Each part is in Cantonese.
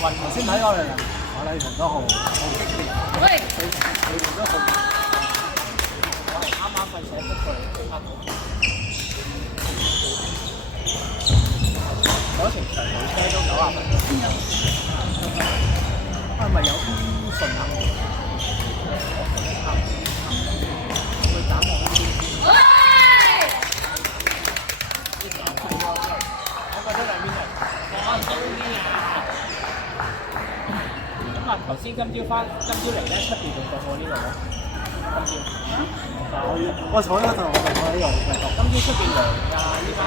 頭先睇過嚟啦，馬禮同都好激烈，佢哋都好。我係啱啱瞓醒覆過嚟即刻到。嗰程長途車都90分鐘。係咪有啲順啊？會斬我呢邊。我覺得兩邊嚟。可能早啲啊！咁啊，頭先今朝嚟咧，出邊仲過呢度咯。今朝。我坐咗一陣，我咪坐喺度。今朝出邊涼㗎，依家。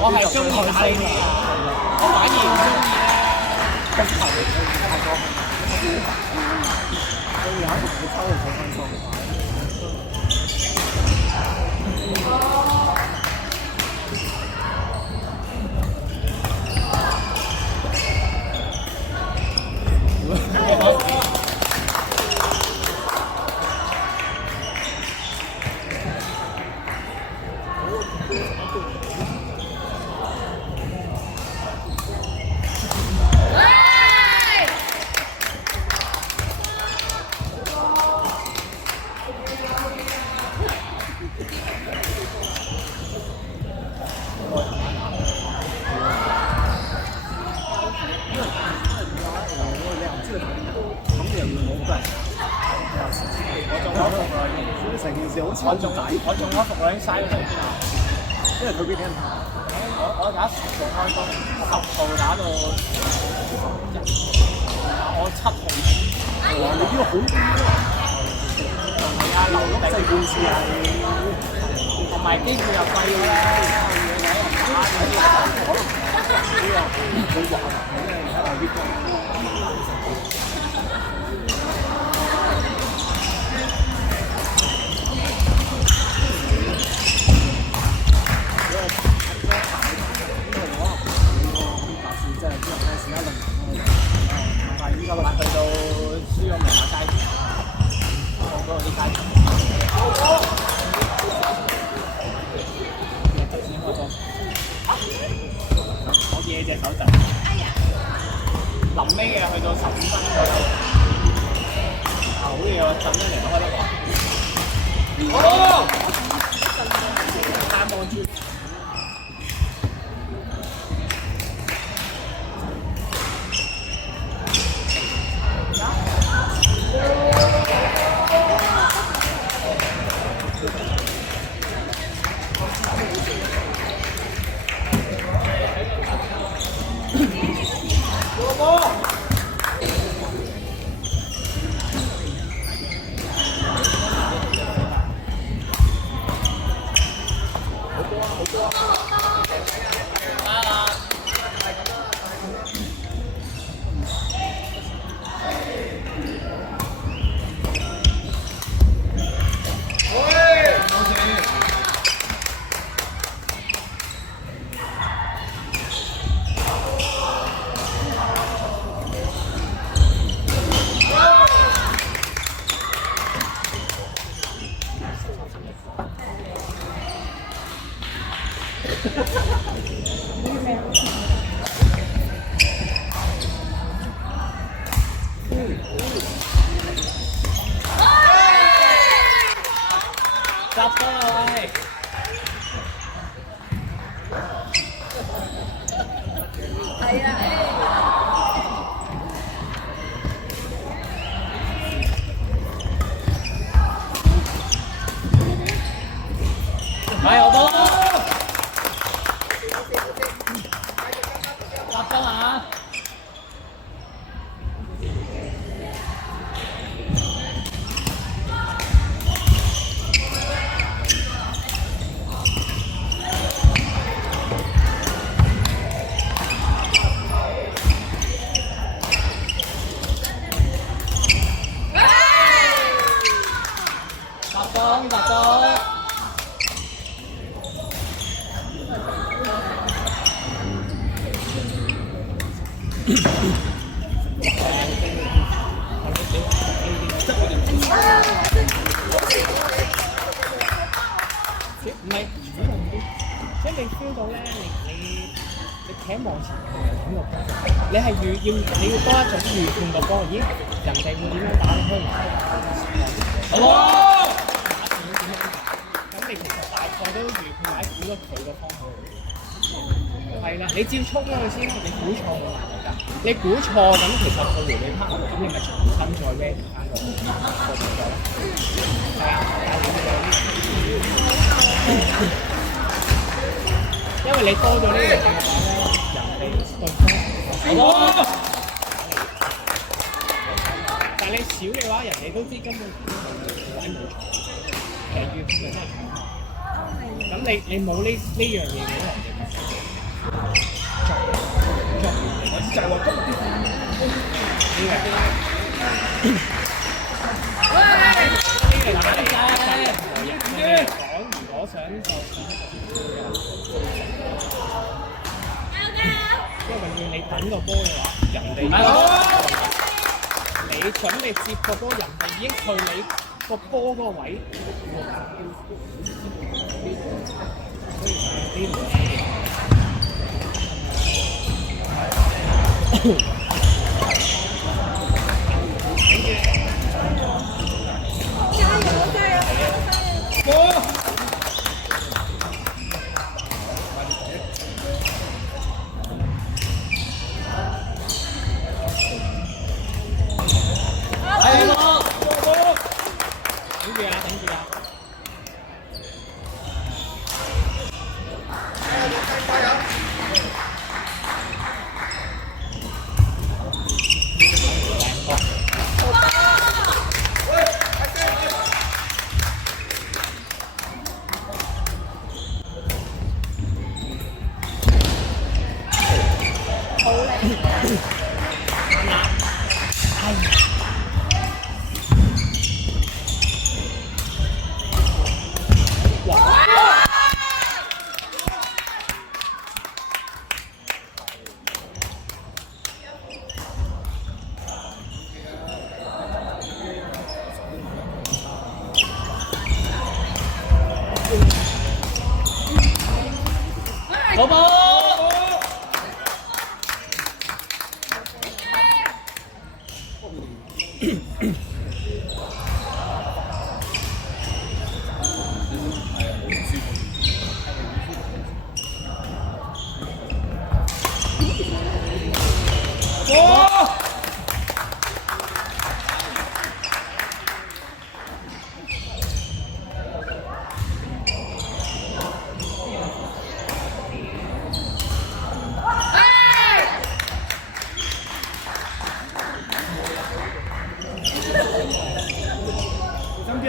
我係中意打呢啲啊，我反而唔中意咧攻球太多。我有一同佢抽嚟做分數。成件事好似我中咗服我已經嘥咗成先啦，因為佢邊聽我打10號開工，10號打到我7號。哇！你呢個好啲係啊，流碌成件事係，同埋機票又貴咧，打可能你又佢話你睇下呢個。依家去到輸咗名嘅階段，我嗰度啲階段。我見你隻手震。臨尾嘅去到15分左右。好嘢喎，震一嚟都開得喎。好！眼望住。唔係主動啲，即係你 feel 到咧，你企喺網前感覺你係你要多一種預判個波，咦人哋會點樣打你可以好咁你其實大概都預判埋估到佢個方向。係啦，你照衝咗佢先，你估錯冇難度㗎。你估錯咁其實佢回你拍，咁你咪重新再 ready 翻個動作咯。係啊，因為你多咗呢樣嘢嘅話咧，人哋對方但係你少嘅話，人哋都知根本玩冇錯，其實預判就真係錯。咁你冇呢樣嘢嘅人哋就係話今啲呢個講，如果想就因為永遠你等個波嘅話，人哋你準備接個波，人哋已經去你個波嗰個位，所以呢老波。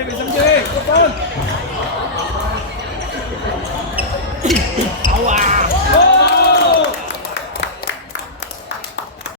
心機，個分。